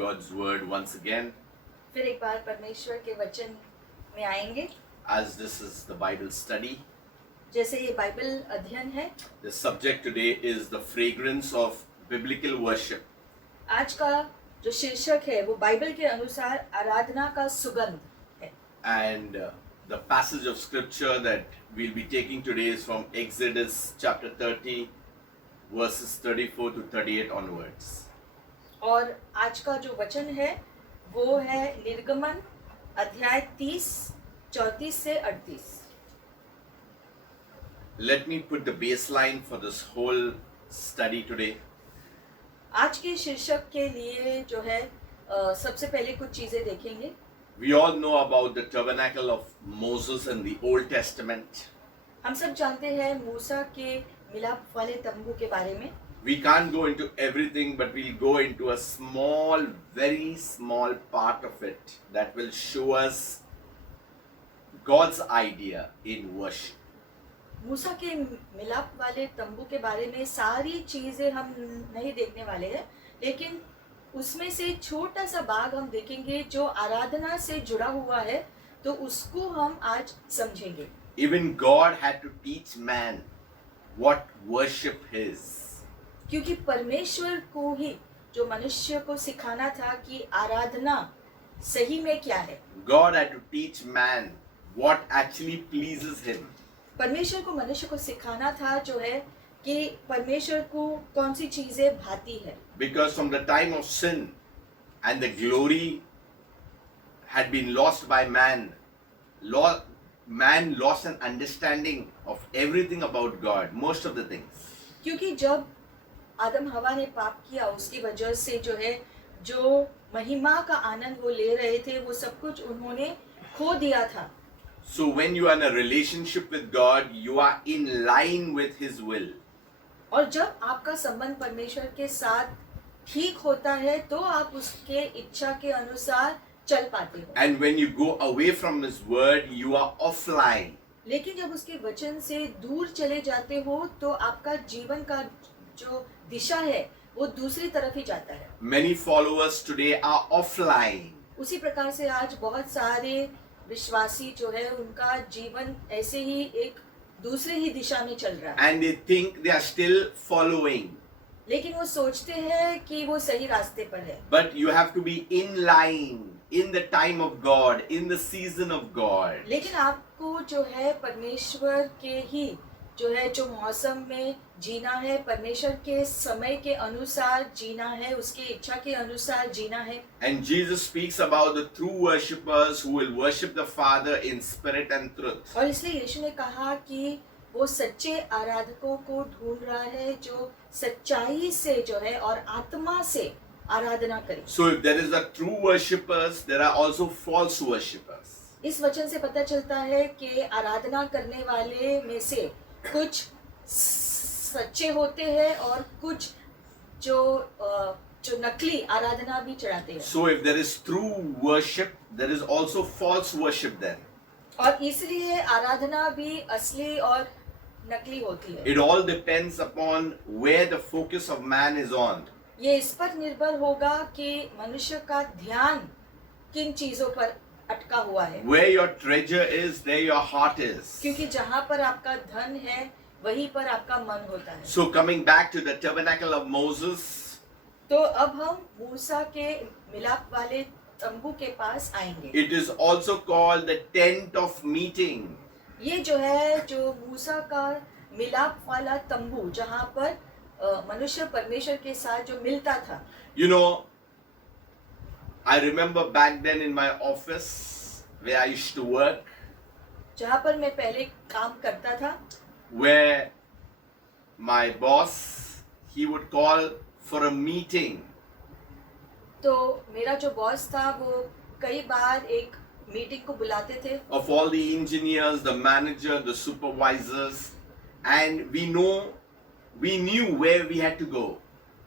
God's word once again. फिर एक बार परमेश्वर के वचन में आएंगे। As this is the Bible study, जैसे ये बाइबल अध्ययन है। the subject today is the fragrance of biblical worship. आज का जो शीर्षक है वो बाइबल के अनुसार आराधना का सुगंध है। And the passage of scripture that we'll be taking today is from Exodus chapter 30, verses 34 to 38 onwards. और आज का जो वचन है वो है निर्गमन अध्याय 30 34 से 38। Let me put the baseline for this whole study today. आज के शीर्षक के लिए जो है सबसे पहले कुछ चीजें देखेंगे। We all know about the tabernacle of Moses in the Old Testament. हम सब जानते हैं मूसा के मिलाप वाले तंबू के बारे में। We can't go into everything, but we'll go into a small, very small part of it that will show us God's idea in worship. मूसा के मिलाप वाले तंबू के बारे में सारी चीजें हम नहीं देखने वाले हैं, लेकिन उसमें से छोटा सा भाग हम देखेंगे जो आराधना से जुड़ा हुआ है, तो उसको हम आज समझेंगे। Even God had to teach man what worship is. क्योंकि परमेश्वर को ही जो मनुष्य को सिखाना था कि आराधना सही में क्या है। God had to teach man what actually pleases him. परमेश्वर को मनुष्य को सिखाना था जो है कि परमेश्वर को कौन सी चीजें भाती है। Because from the time of sin and the glory had been lost by man, man lost an understanding of everything about God, most of the things. क्योंकि जब आदम हवा ने पाप किया, उसकी वजह से जो है जो महिमा का आनंद वो ले रहे थे वो सब कुछ उन्होंने खो दिया था। So when you are in a relationship with God, you are in line with His will. और जब आपका संबंध परमेश्वर के साथ ठीक होता है तो आप उसके इच्छा के अनुसार चल पाते हो। And when you go away from His word, you are offline. लेकिन जब उसके वचन से दूर चले जाते हो तो आपका जीवन का जो दिशा है वो दूसरी तरफ ही जाता है। Many followers today are offline. उसी प्रकार से आज बहुत सारे विश्वासी जो है उनका जीवन ऐसे ही एक दूसरे ही दिशा में चल रहा है। And they think they are still following. लेकिन वो सोचते हैं कि वो सही रास्ते पर है। But you have to be in line, in the time of God, in the season of God. लेकिन आपको जो है परमेश्वर के ही जो है जो मौसम में जीना है, परमेश्वर के समय के अनुसार जीना है, उसके इच्छा के अनुसार जीना है। And Jesus speaks about the true worshippers who will worship the Father in spirit and truth. और इसलिए यीशु ने कहा कि वो सच्चे आराधकों को ढूंढ रहा है जो सच्चाई से जो है और आत्मा से आराधना करे। So if there is a true worshippers, there are also false worshippers. इस वचन से पता चलता है कि आराधना करने वाले में से कुछ सच्चे होते हैं और कुछ जो नकली आराधना भी चढ़ाते हैं। So if there is true worship, there is also false worship then. और इसलिए आराधना भी असली और नकली होती है। It all depends upon where the focus of man is on. ये इस पर निर्भर होगा कि मनुष्य का ध्यान किन चीजों पर अटका हुआ है। Where your treasure is, there your heart is. क्योंकि जहाँ पर आपका धन है वहीं पर आपका मन होता है। So coming back to the tabernacle of Moses, तो अब हम मूसा के मिलाप वाले तंबू के पास आएंगे। it is also called the tent of meeting. ये जो है जो मूसा का मिलाप वाला तंबू जहाँ पर मनुष्य परमेश्वर के साथ जो मिलता था। You know, I remember back then in my office where I used to work, जहाँ पर मैं पहले काम करता था, where my boss, he would call for a meeting. तो मेरा जो बॉस था वो कई बार एक मीटिंग को बुलाते थे Of all the engineers, the manager, the supervisors, and we knew where we had to go.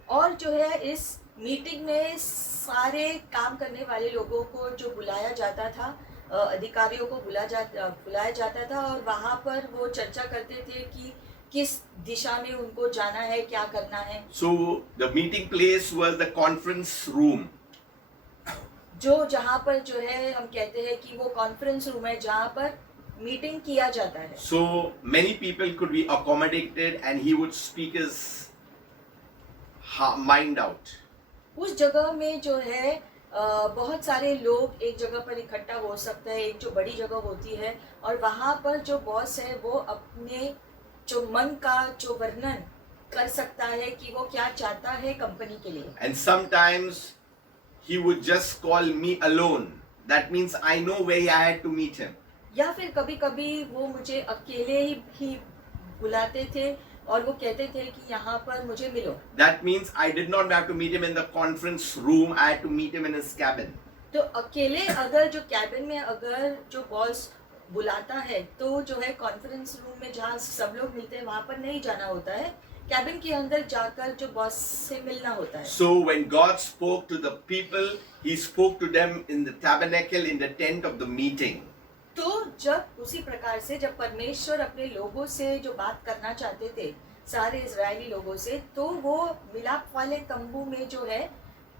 और जो है इस मीटिंग में सारे काम करने वाले लोगों को जो बुलाया जाता था, अधिकारियों को बुलाया जाता था और वहाँ पर वो चर्चा करते थे कि किस दिशा में उनको जाना है, क्या करना है। So the meeting place was the conference room. जो जहाँ पर जो है हम कहते हैं कि वो कॉन्फ्रेंस रूम है जहाँ पर मीटिंग किया जाता है. So many people could be accommodated and he would speak his mind out. उस जगह में जो है बहुत सारे लोग एक जगह पर इकट्ठा हो सकते हैं, एक जो बड़ी जगह होती है और वहाँ पर जो बॉस है वो अपने जो मन का जो वर्णन कर सकता है कि वो क्या चाहता है कंपनी के लिए. And sometimes he would just call me alone. That means I know where I had to meet him. या फिर कभी कभी वो मुझे अकेले ही बुलाते थे और वो कहते थे कि यहाँ पर मुझे मिलो. That means I did not have to meet him in the conference room. I had to meet him in his cabin. तो अकेले अगर जो कैबिन में अगर जो बॉस बुलाता है तो जो है कॉन्फ्रेंस रूम में जहाँ सब लोग मिलते हैं वहाँ पर नहीं जाना होता है, कैबिन के अंदर जाकर जो बॉस से मिलना होता है. So when God spoke to the people, he spoke to them in the tabernacle, in the tent of the meeting. तो जब उसी प्रकार से जब परमेश्वर अपने लोगों से जो बात करना चाहते थे सारे इजरायली लोगों से, तो वो मिलाप वाले तंबू में जो है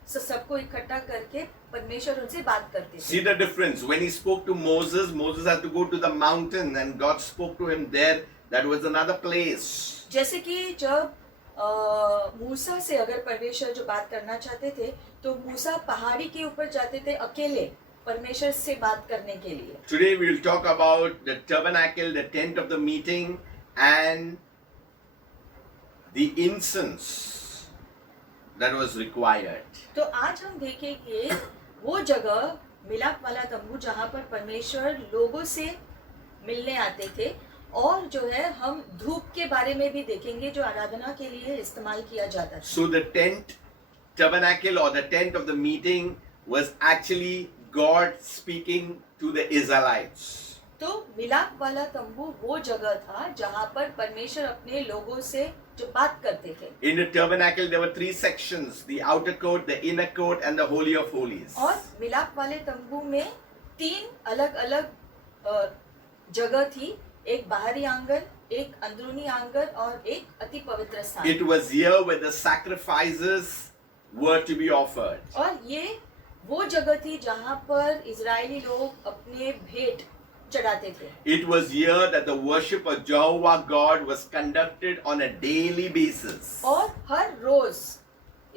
सबको इकट्ठा करके परमेश्वर उनसे बात करते थे. See the difference. When he spoke to Moses, Moses had to go to the mountain and God spoke to him there. That was another place. जैसे कि जब मूसा से अगर परमेश्वर जो बात करना चाहते थे तो मूसा पहाड़ी के ऊपर जाते थे अकेले परमेश्वर से बात करने के लिए. Today we will talk about the tabernacle, the tent of the meeting, and the incense that was required. तो आज हम देखेंगे वो जगह मिलाप वाला तंबू जहाँ पर परमेश्वर लोगों से मिलने आते थे और जो है हम धूप के बारे में भी देखेंगे जो आराधना के लिए इस्तेमाल किया जाता था. So the tent, tabernacle or the tent of the meeting was actually God speaking to the Israelites. तो मिलाप वाला तंबू वो जगह था जहाँ पर परमेश्वर अपने लोगों से जो बात करते थे. In the tabernacle there were 3 sections, the outer court, the inner court and the holy of holies. और मिलाप वाले तंबू में 3 अलग अलग जगह थी, एक बाहरी आंगन, एक अंदरूनी आंगन और एक अति पवित्र स्थान. It was here where the sacrifices were to be offered. और ये वो जगह थी जहाँ पर इजरायली लोग अपने भेंट चढ़ाते थे. It was here that the worship of Jehovah God was conducted on a daily basis. और हर रोज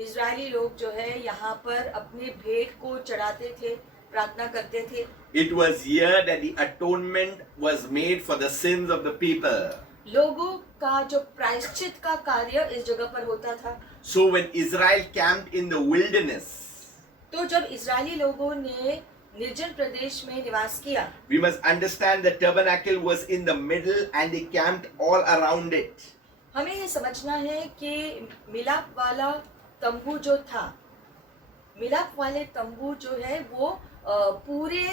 इजरायली लोग जो है यहाँ पर अपने भेंट को चढ़ाते थे, प्रार्थना करते थे. It was here that the atonement was made for the sins of the people. लोगों का जो प्रायश्चित का कार्य इस जगह पर होता था. So when Israel camped in the wilderness, तो जब इजरायली लोगों ने निर्जन प्रदेश में निवास किया, we must understand the tabernacle was in the middle and they camped all around it. हमें ये समझना है कि मिलाप वाला तंबू जो था, मिलाप वाले तंबू जो है वो पूरे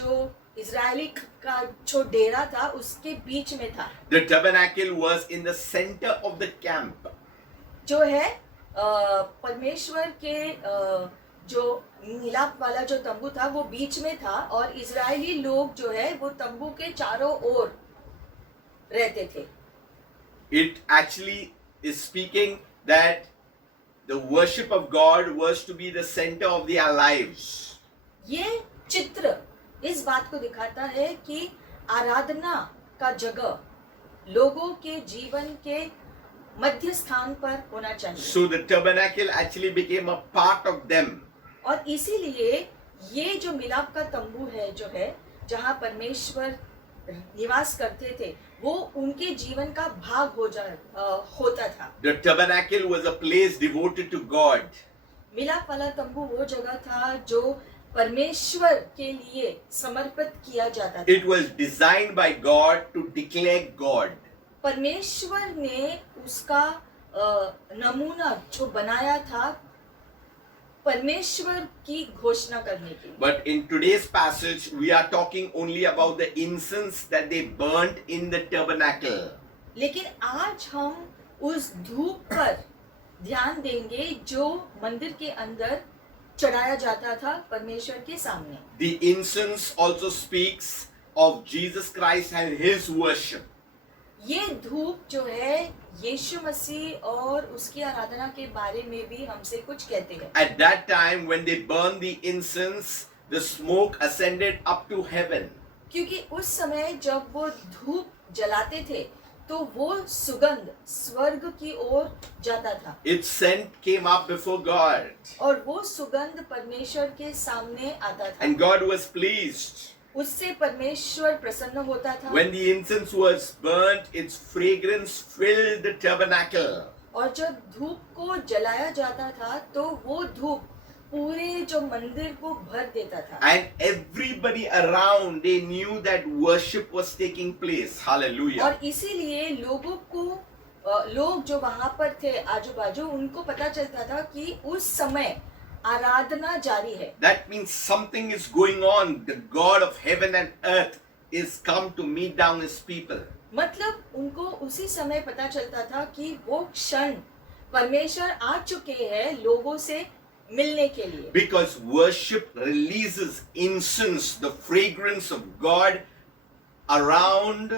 जो इजरायली का जो डेरा था उसके बीच में था. The tabernacle was in the center of the camp. जो है परमेश्वर के जो मिलाप वाला जो तंबू था वो बीच में था और इजरायली लोग जो है वो तंबू के चारों ओर रहते थे. It actually is speaking that the worship of God was to be the center of their lives. ये चित्र इस बात को दिखाता है कि आराधना का जगह लोगों के जीवन के मध्य स्थान पर होना चाहिए. So the tabernacle actually became a part of them. और इसीलिए ये जो मिलाप का तंबू है जो है जहाँ परमेश्वर निवास करते थे वो उनके जीवन का भाग होता था. The tabernacle was a place devoted to God. मिलाप वाला तंबू वो जगह था जो परमेश्वर के लिए समर्पित किया जाता था. It was designed by God to declare God. परमेश्वर ने उसका नमूना जो बनाया था परमेश्वर की घोषणा करने की. But in today's passage, we are talking only about the incense that they burnt in the tabernacle. लेकिन आज हम उस धूप पर ध्यान देंगे जो मंदिर के अंदर चढ़ाया जाता था परमेश्वर के सामने. The incense also speaks of Jesus Christ and his worship. ये धूप जो है यीशु मसीह और उसकी आराधना के बारे में भी हमसे कुछ कहते हैं। At that time, when they burned the incense, the smoke ascended up to heaven. क्योंकि उस समय जब वो धूप जलाते थे तो वो सुगंध स्वर्ग की ओर जाता था Its scent came up before God, और वो सुगंध परमेश्वर के सामने आता था। and God was pleased. उससे परमेश्वर प्रसन्न होता था। When the incense was burnt, its fragrance filled the tabernacle. और जब धूप को जलाया जाता था तो वो धूप पूरे जो मंदिर को भर देता था And everybody around, they knew that worship was taking place. Hallelujah. और इसीलिए लोगों को लोग जो वहां पर थे आजू बाजू उनको पता चलता था कि उस समय आराधना जारी है। That means something is going on. The God of heaven and earth is come to meet down his people. मतलब उनको उसी समय पता चलता था कि वो क्षण परमेश्वर आ चुके हैं लोगों से मिलने के लिए। Because worship releases incense, the fragrance of God around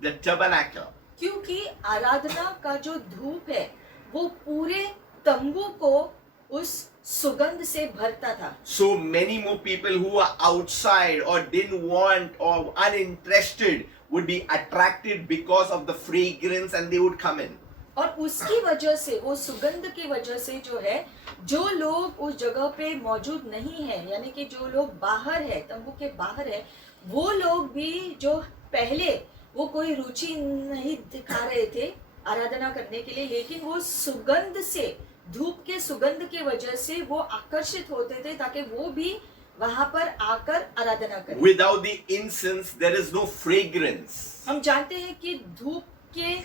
the tabernacle. क्योंकि आराधना का जो धूप है वो पूरे तंबू को उस सुगंध से भरता था। So many more people who are outside or didn't want or uninterested would be attracted because of the fragrance and they would come in. और उसकी वजह से वो सुगंध की वजह से जो है जो लोग उस जगह पे मौजूद नहीं है यानी कि जो लोग बाहर है तंबू के बाहर है वो लोग भी जो पहले वो कोई रुचि नहीं दिखा रहे थे आराधना करने के लिए लेकिन वो सुगंध से धूप के सुगंध की वजह से वो आकर्षित होते थे ताकि वो भी वहां पर आकर आराधना करें। Without the incense, there is no fragrance. हम जानते हैं कि धूप के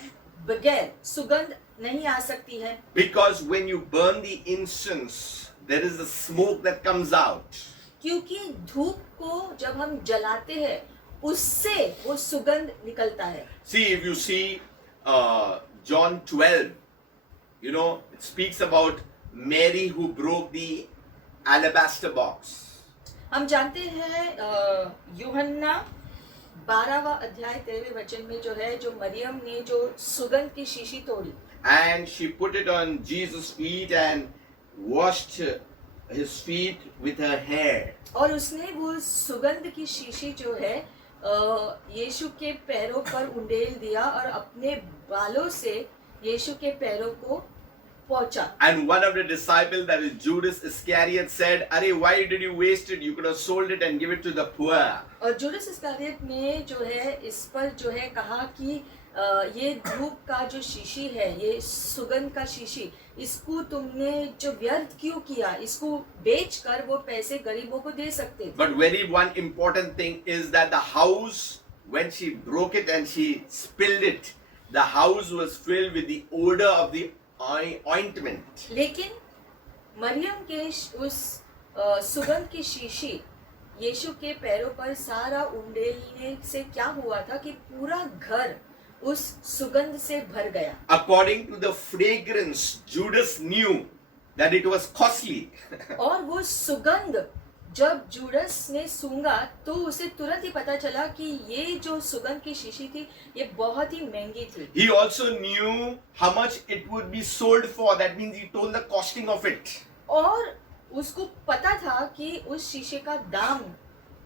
बगैर सुगंध नहीं आ सकती है Because when you burn the incense, there is a smoke that comes out. क्योंकि धूप को जब हम जलाते हैं उससे वो सुगंध निकलता है। See, if you see John 12, you know, it speaks about Mary who broke the alabaster box. हम जानते हैं यूहन्ना 12वां अध्याय 13वें वचन में जो है जो मरियम ने जो सुगंध की शीशी तोड़ी And she put it on Jesus' feet and washed his feet with her hair. और उसने वो सुगंध की शीशी जो है यीशु के पैरों पर उंडेल दिया और अपने बालों से यीशु के पैरों को पहुंचा। And one of the disciples, that is Judas Iscariot, said, "Arey, why did you waste it? You could have sold it and give it to the poor." और जुडस इस्कारियत ने जो है इस पर जो है कहा कि ये धूप का जो शीशी है ये सुगंध का शीशी इसको तुमने जो व्यर्थ क्यों किया इसको बेचकर वो पैसे गरीबों को दे सकते थे। But very one important thing is that the house, when she broke it and she spilled it, the house was filled with the odor of the ointment. लेकिन मरियम के उस सुगंध की शीशी यीशु के पैरों पर सारा उंडेलने से क्या हुआ था कि पूरा घर उस सुगंध से भर गया। According to the fragrance, Judas knew that it was costly. और वो सुगंध जब जुडस ने सूंघा तो उसे तुरंत ही पता चला कि ये जो सुगंध की शीशी थी ये बहुत ही महंगी थी। He also knew how much it would be sold for. That means he told the costing of it. और उसको पता था कि उस शीशे का दाम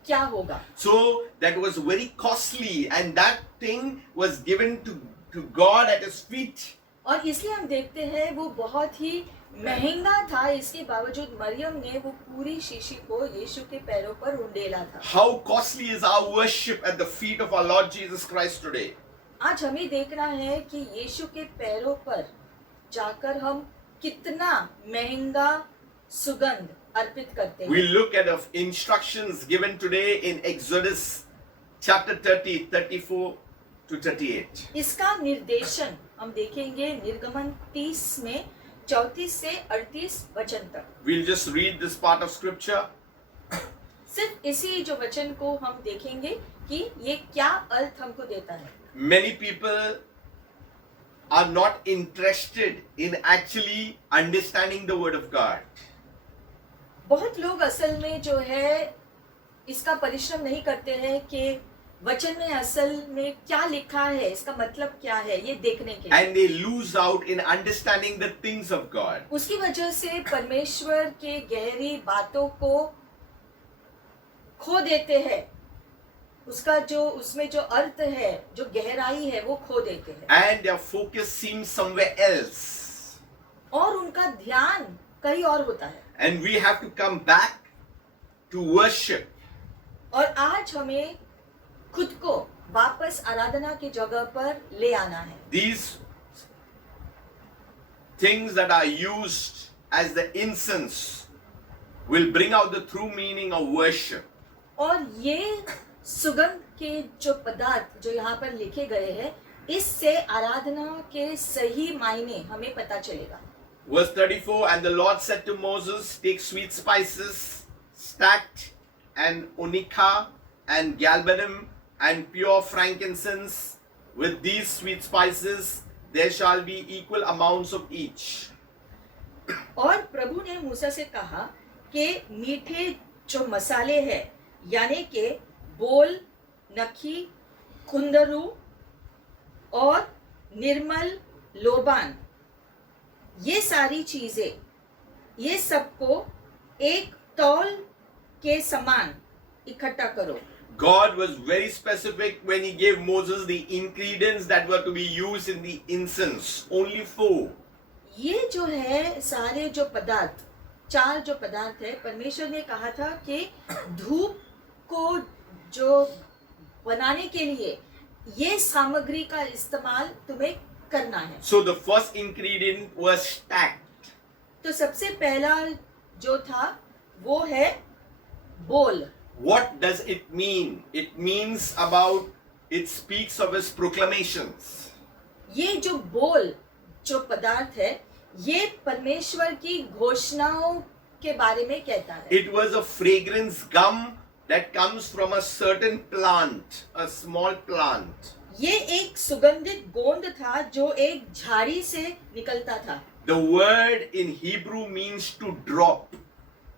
क्या होगा। So that was very costly, and that thing was given to God at his feet. और इसलिए हम देखते हैं वो बहुत ही महंगा था इसके बावजूद मरियम ने वो पूरी शीशी को यीशु के पैरों पर उंडेला था। How costly is our worship at the feet of our Lord Jesus Christ today? आज हमें देखना है कि यीशु के पैरों पर जाकर हम कितना महंगा सुगंध अर्पित करते We हैं। look at the instructions given today in Exodus chapter 30, 34 to 38. इसका निर्देशन हम देखेंगे निर्गमन 30 में 34 से 38 वचन तक। We'll just read this part of scripture. सिर्फ इसी जो वचन को हम देखेंगे कि ये क्या अर्थ हमको देता है। Many people are not interested in actually understanding the word of God. बहुत लोग असल में जो है इसका परिश्रम नहीं करते हैं कि वचन में असल में क्या लिखा है, इसका मतलब क्या है, ये देखने के लिए। And they lose out in understanding the things of God. उसकी वजह से परमेश्वर के गहरी बातों को खो देते हैं, उसका जो उसमें जो अर्थ है, जो गहराई है, वो खो देते हैं And their focus seems somewhere else. और उनका ध्यान कहीं और होता है। And we have to come back to worship. और आज हमें खुद को वापस आराधना की जगह पर ले आना है। These things that are used as the incense will bring out the true meaning of worship. और ये सुगंध के जो पदार्थ जो यहाँ पर लिखे गए हैं, इससे आराधना के सही मायने हमें पता चलेगा। Verse 34, and the Lord said to Moses, take sweet spices, stacked, and onycha, and galbanum, and pure frankincense. With these sweet spices, there shall be equal amounts of each. और प्रभु ने मूसा से कहा कि मीठे जो मसाले हैं, यानी कि बोल, नखी, कुंदरू और निर्मल लोबान, ये सारी चीजें, ये सबको एक तौल के समान इकट्ठा करो। God was very specific when he gave Moses the ingredients that were to be used in the incense. Only 4. ये जो है सारे जो पदार्थ, 4 जो पदार्थ है, परमेश्वर ने कहा था कि धूप को जो बनाने के लिए ये सामग्री का इस्तेमाल तुम्हें करना है। So the first ingredient was stacked. तो सबसे पहला जो था वो है बोल। What does it mean? It means about, it speaks of his proclamations. ये जो बोल जो पदार्थ है, ये परमेश्वर की घोषणाओं के बारे में कहता है। It was a fragrance gum that comes from a certain plant, a small plant. ये एक सुगंधित गोंद था जो एक झाड़ी से निकलता था। The word in Hebrew means to drop.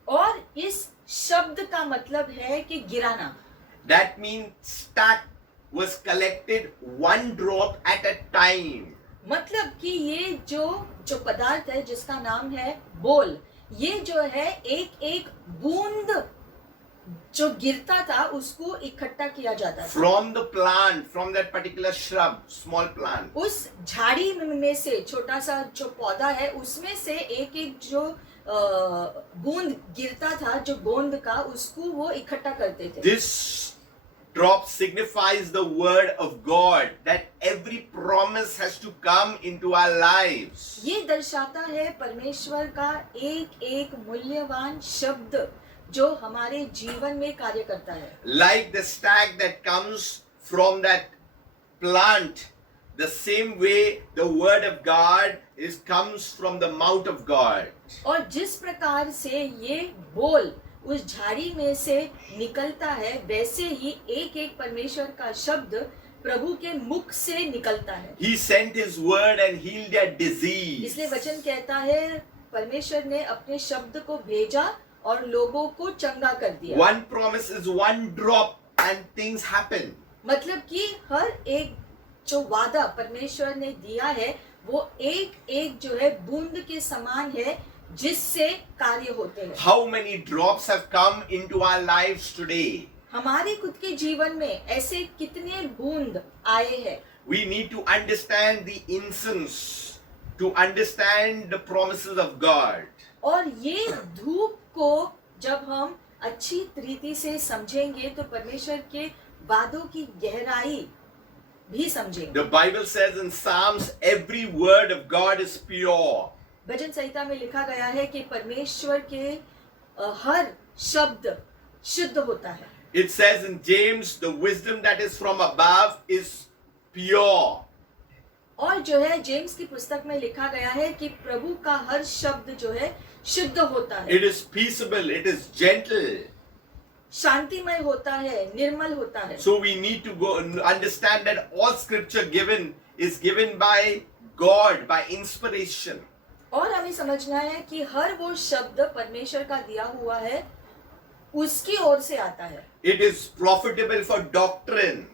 और इस शब्द का मतलब है कि गिराना। That means stack was collected one drop at a time. मतलब कि ये जो पदार्थ है जिसका नाम है बोल, ये जो है एक एक बूंद जो गिरता था उसको इकट्ठा किया जाता था। From the plant, from that particular shrub, small plant. उस झाड़ी में से छोटा सा जो पौधा है उसमें से एक एक जो बूंद गिरता था जो गोंद का, उसको वो इकट्ठा करते थे। This drop signifies the word of God, that every promise has to come into our lives. ये दर्शाता है परमेश्वर का एक एक मूल्यवान शब्द जो हमारे जीवन में कार्य करता है। Like the stack that comes from that plant, the same way the word of God comes from the mouth of God. और जिस प्रकार से ये बोल उस झाड़ी में से निकलता है, वैसे ही एक एक परमेश्वर का शब्द प्रभु के मुख से निकलता है। He sent his word and healed their disease. इसलिए वचन कहता है परमेश्वर ने अपने शब्द को भेजा और लोगों को चंगा कर दिया। One promise is one drop and things happen. मतलब कि हर एक जो वादा परमेश्वर ने दिया है वो एक एक जो है बूंद के समान है जिससे कार्य होते हैं। How many drops have come into our lives today? हमारे खुद के जीवन में ऐसे कितने बूंद आए हैं। We need to understand the incense, to understand the promises of God. और ये धूप को जब हम अच्छी रीति से समझेंगे तो परमेश्वर के वादों की गहराई भी समझेंगे। The Bible says in Psalms, every word of God is pure. भजन संहिता में लिखा गया है कि परमेश्वर के हर शब्द शुद्ध होता है। It says in James, the wisdom that is from above is pure. और जो है जेम्स की पुस्तक में लिखा गया है कि प्रभु का हर शब्द जो है शुद्ध होता है। It is peaceable, it is gentle. शांतिमय होता है, निर्मल होता है। So we need to go and understand that all scripture given is given by God, by inspiration. और हमें समझना है कि हर वो शब्द परमेश्वर का दिया हुआ है, उसकी ओर से आता है। It is profitable for doctrine.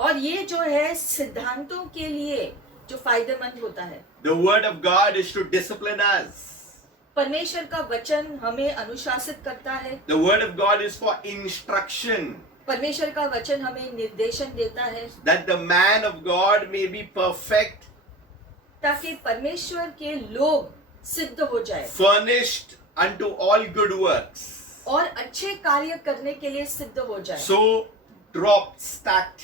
और ये जो है सिद्धांतों के लिए जो फायदेमंद होता है। The word of God is to discipline us. परमेश्वर का वचन हमें अनुशासित करता है। The word of God is for instruction, परमेश्वर का वचन हमें निर्देशन देता है that the man of God may be perfect, ताकि परमेश्वर के लोग सिद्ध हो जाए furnished unto all good works. और अच्छे कार्य करने के लिए सिद्ध हो जाए। So, drop, stacked.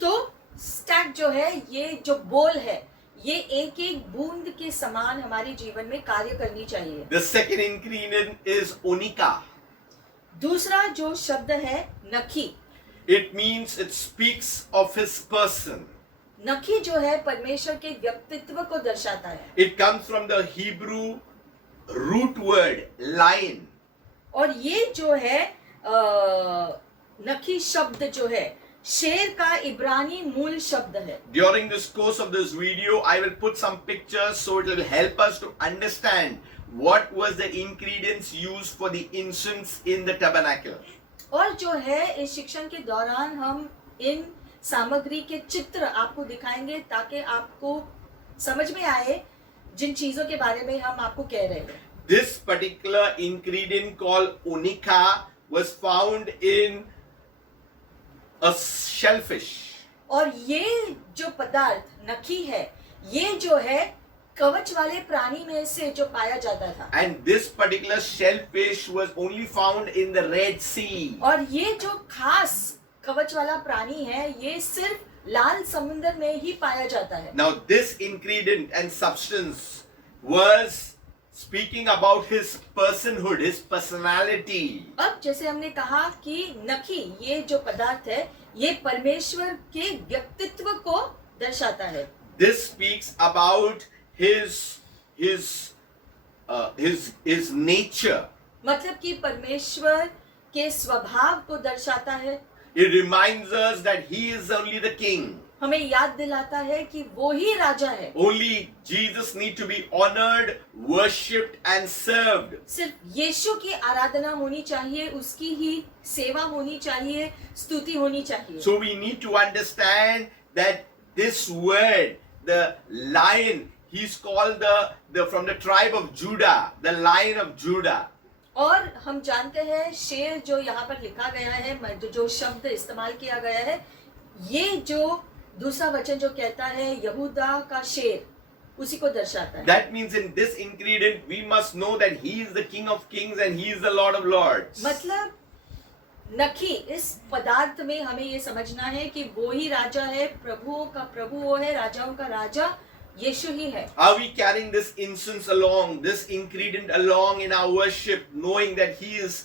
तो स्टैक जो है, ये जो बोल है, ये एक एक बूंद के समान हमारे जीवन में कार्य करनी चाहिए। The second ingredient is onika. दूसरा जो शब्द है नखी, It means it speaks of his person. नखी जो है परमेश्वर के व्यक्तित्व को दर्शाता है। It comes from the Hebrew root word, lion. और ये जो है नखी शब्द जो है शेर का इब्रानी मूल शब्द है। During this course of this video, I will put some pictures so it will help us to understand what was the ingredients used for the incense in the tabernacle. और जो है इस शिक्षण के दौरान हम इन सामग्री के चित्र आपको दिखाएंगे ताकि आपको समझ में आए जिन चीजों के बारे में हम आपको कह रहे हैं। This particular ingredient called onika was found in a shellfish. और ये जो पदार्थ नखी है, ये जो है कवच वाले प्राणी में से जो पाया जाता था। And this particular shellfish was only found in the Red Sea. और ये जो खास कवच वाला प्राणी है, ये सिर्फ लाल समुद्र में ही पाया जाता है। Now this ingredient and substance was speaking about his personhood, his personality. अब जैसे हमने कहा कि नखी, ये जो पदार्थ है, ये परमेश्वर के व्यक्तित्व को दर्शाता है। This speaks about his nature. मतलब कि परमेश्वर के स्वभाव को दर्शाता है। It reminds us that he is only the king. हमें याद दिलाता है कि वो ही राजा है। Only Jesus need to be honored, worshipped and served. सिर्फ यीशु की आराधना होनी चाहिए, उसकी ही सेवा होनी चाहिए, स्तुति होनी चाहिए। So we need to understand that this word, the lion, he's called the from the tribe of Judah, the lion of Judah. और हम जानते हैं शेर जो यहाँ पर लिखा गया है, जो शब्द इस्तेमाल किया गया है, ये जो दूसरा वचन जो कहता है यहूदा का शेर, उसी को दर्शाता है। That means in this ingredient we must know that he is the King of Kings and he is the Lord of Lords. मतलब नखी, इस पदार्थ में हमें ये समझना है कि वो ही राजा है, प्रभुओं का प्रभु वो है, राजाओं का राजा यीशु ही है। Are we carrying this incense along, this ingredient along in our worship, knowing that he is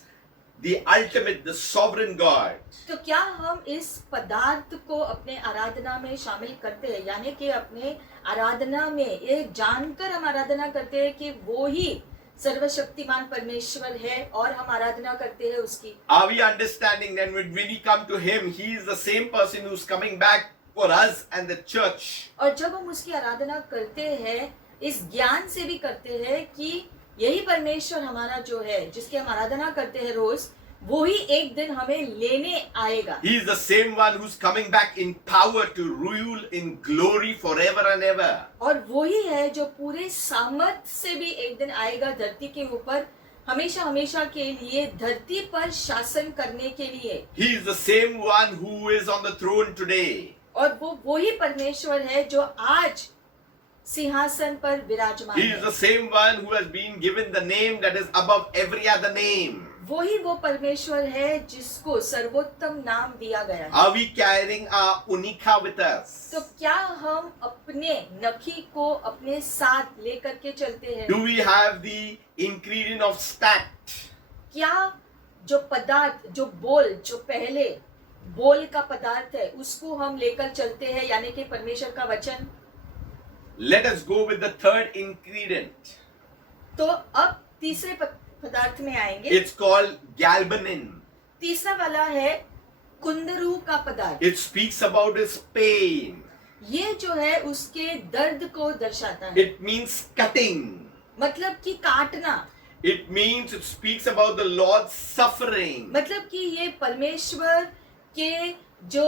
the ultimate, the sovereign God? तो क्या हम इस पदार्थ को अपने आराधना में शामिल करते हैं, यानी कि अपने आराधना में ये जानकर हम आराधना करते हैं कि वो ही सर्वशक्तिमान परमेश्वर है और हम आराधना करते हैं उसकी। Are we understanding that when we come to him, he is the same person who's coming back for us and the church? और जब हम उसकी आराधना करते हैं, इस ज्ञान से भी करते हैं कि यही परमेश्वर हमारा जो है, जिसकी हम आराधना करते हैं रोज, वो ही एक दिन हमें लेने आएगा। He is the same one who's coming back in power to rule in glory forever and ever. और वो ही है जो पूरे सामर्थ से भी एक दिन आएगा धरती के ऊपर, हमेशा हमेशा के लिए धरती पर शासन करने के लिए। He is the same one who is on the throne today. और वो ही परमेश्वर है जो आज सिंहासन पर विराजमान He is है। the same one who has been given the name that is above every other name. वो ही वो परमेश्वर है जिसको सर्वोत्तम नाम दिया गया है। Are we carrying our unika with us? तो क्या हम अपने नखी को अपने साथ लेकर के चलते हैं? Do we have the ingredient of stacked? क्या जो पदार्थ, जो बोल, जो पहले बोल का पदार्थ है, उसको हम लेकर चलते हैं, यानी कि परमेश्वर का वचन? Let us go with the third ingredient. तो अब तीसरे पदार्थ में आएंगे। It's called galbanin. तीसरा वाला है कुंदरू का पदार्थ। It speaks about his pain. ये जो है उसके दर्द को दर्शाता है। It means cutting. मतलब कि काटना। It means it speaks about the Lord's suffering. मतलब कि ये परमेश्वर के जो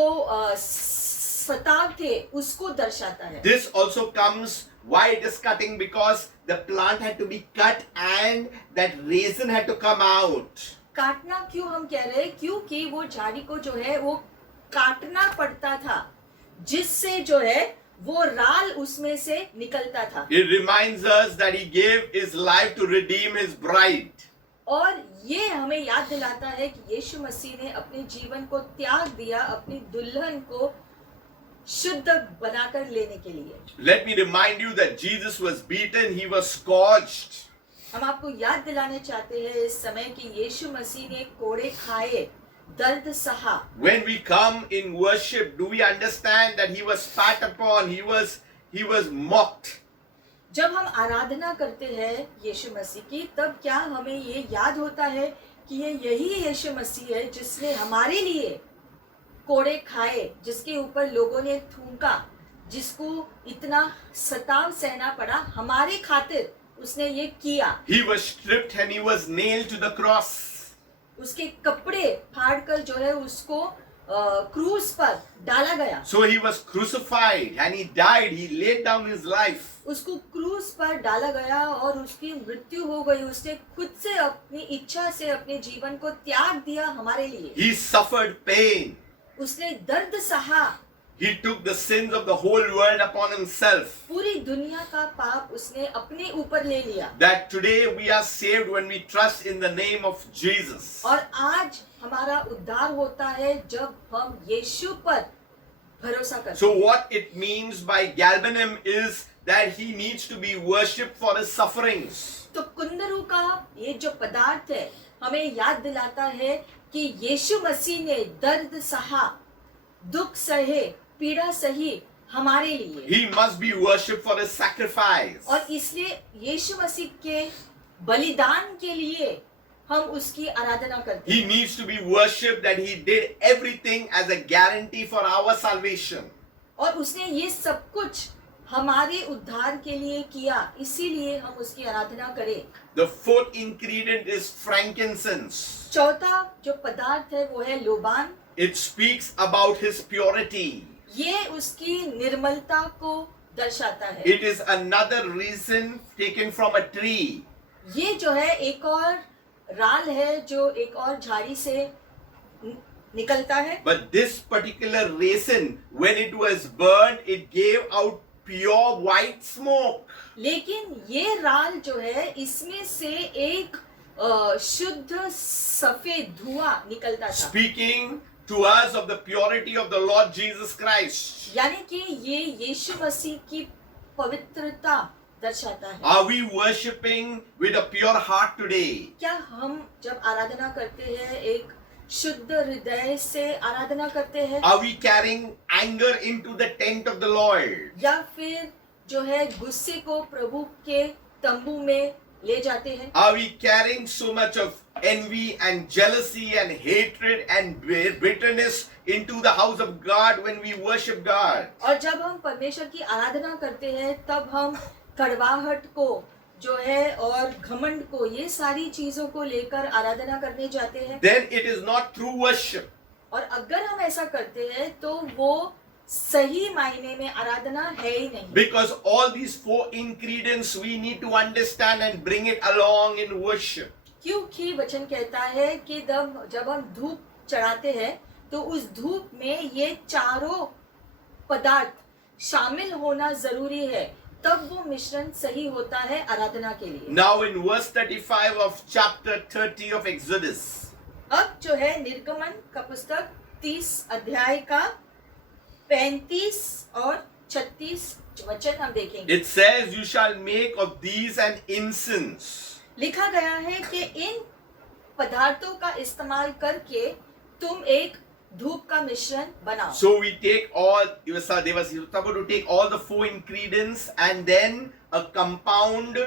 सताव थे उसको दर्शाता है। This also comes why it is cutting, because the plant had to be cut and that raisin had to come out. काटना क्यों हम कह रहे हैं? क्योंकि वो झाड़ी को जो है वो काटना पड़ता था, जिससे जो है वो राल उसमें से निकलता था। It reminds us that he gave his life to redeem his bride. और ये हमें याद दिलाता है कि यीशु मसीह ने अपने जीवन को त्याग दिया अपनी दुल्हन को शुद्ध बनाकर लेने के लिए। Let me remind you that Jesus was beaten, he was scourged. हम आपको याद दिलाने चाहते हैं इस समय कि यीशु मसीह ने कोड़े खाए, दर्द सहा। When we come in worship, do we understand that he was spat upon, he was mocked? जब हम आराधना करते हैं यीशु मसीह की, तब क्या हमें ये याद होता है कि ये यही यीशु मसीह है जिसने हमारे लिए कोड़े खाए, जिसके ऊपर लोगों ने थूका, जिसको इतना सताव सहना पड़ा, हमारे खातिर उसने ये किया। He was stripped and he was nailed to the cross. उसके कपड़े फाड़कर जो है उसको क्रूस पर डाला गया। So he was crucified and he died, he laid down his life. उसको क्रूस पर डाला गया और उसकी मृत्यु हो गई। उसने खुद से अपनी इच्छा से अपने जीवन को त्याग दिया हमारे लिए। He suffered pain. उसने दर्द सहा। He took the sins of the whole world upon himself. पूरी दुनिया का पाप उसने अपने ऊपर ले लिया। That today we are saved when we trust in the name of Jesus. और आज हमारा उद्धार होता है जब हम यीशु पर भरोसा करते हैं। So what it means by galbanum is that he needs to be worshipped for his sufferings. तो कुंदरू का ये जो पदार्थ है हमें याद दिलाता है कि यीशु मसीह ने दर्द सहा, दुख सहे, पीड़ा सही हमारे लिए। He must be worshipped for his sacrifice. और इसलिए यीशु मसीह के बलिदान के लिए हम उसकी आराधना करते हैं। He needs to be worshipped that he did everything as a guarantee for our salvation. और उसने ये सब कुछ हमारे उद्धार के लिए किया, इसीलिए हम उसकी आराधना करें। The fourth ingredient is frankincense. चौथा जो पदार्थ है वो है लोबान। It speaks about his purity. ये उसकी निर्मलता को दर्शाता है। It is another reason taken from a tree. ये जो है एक और राल है जो एक और झाड़ी से निकलता है। But this particular resin, when it was burned, it gave out pure white smoke. लेकिन ये राल जो है इसमें से एक शुद्ध सफेद धुआं निकलता था। Speaking to us of the purity of the Lord Jesus Christ. यानी कि ये यीशु मसीह की पवित्रता दर्शाता है। Are we worshipping with a pure heart today? क्या हम जब आराधना करते हैं एक शुद्ध हृदय से आराधना करते हैं? Are we carrying anger into the tent of the Lord? या फिर जो है गुस्से को प्रभु के तंबू में ले जाते हैं? Are we carrying so much of envy and jealousy and hatred and bitterness into the house of God when we worship God? और जब हम परमेश्वर की आराधना करते हैं तब हम कड़वाहट को जो है और घमंड को, ये सारी चीजों को लेकर आराधना करने जाते हैं। Then it is not true worship. और अगर हम ऐसा करते हैं तो वो सही मायने में आराधना है ही नहीं। Because all these four ingredients we need to understand and bring it along in worship. क्योंकि वचन कहता है कि जब हम धूप चढ़ाते हैं तो उस धूप में ये चारों पदार्थ शामिल होना जरूरी है, तब वो मिश्रण सही होता है आराधना के लिए। Now in verse 35 of chapter 30 of Exodus. अब जो है निर्गमन का पुस्तक 30 अध्याय का 35 और 36 वचन हम देखेंगे। It says, "You shall make of these an incense." लिखा गया है कि इन पदार्थों का इस्तेमाल करके तुम एक धूप का मिश्रण बनाओ। So we take all, they were supposed to take all the four ingredients and then a compound,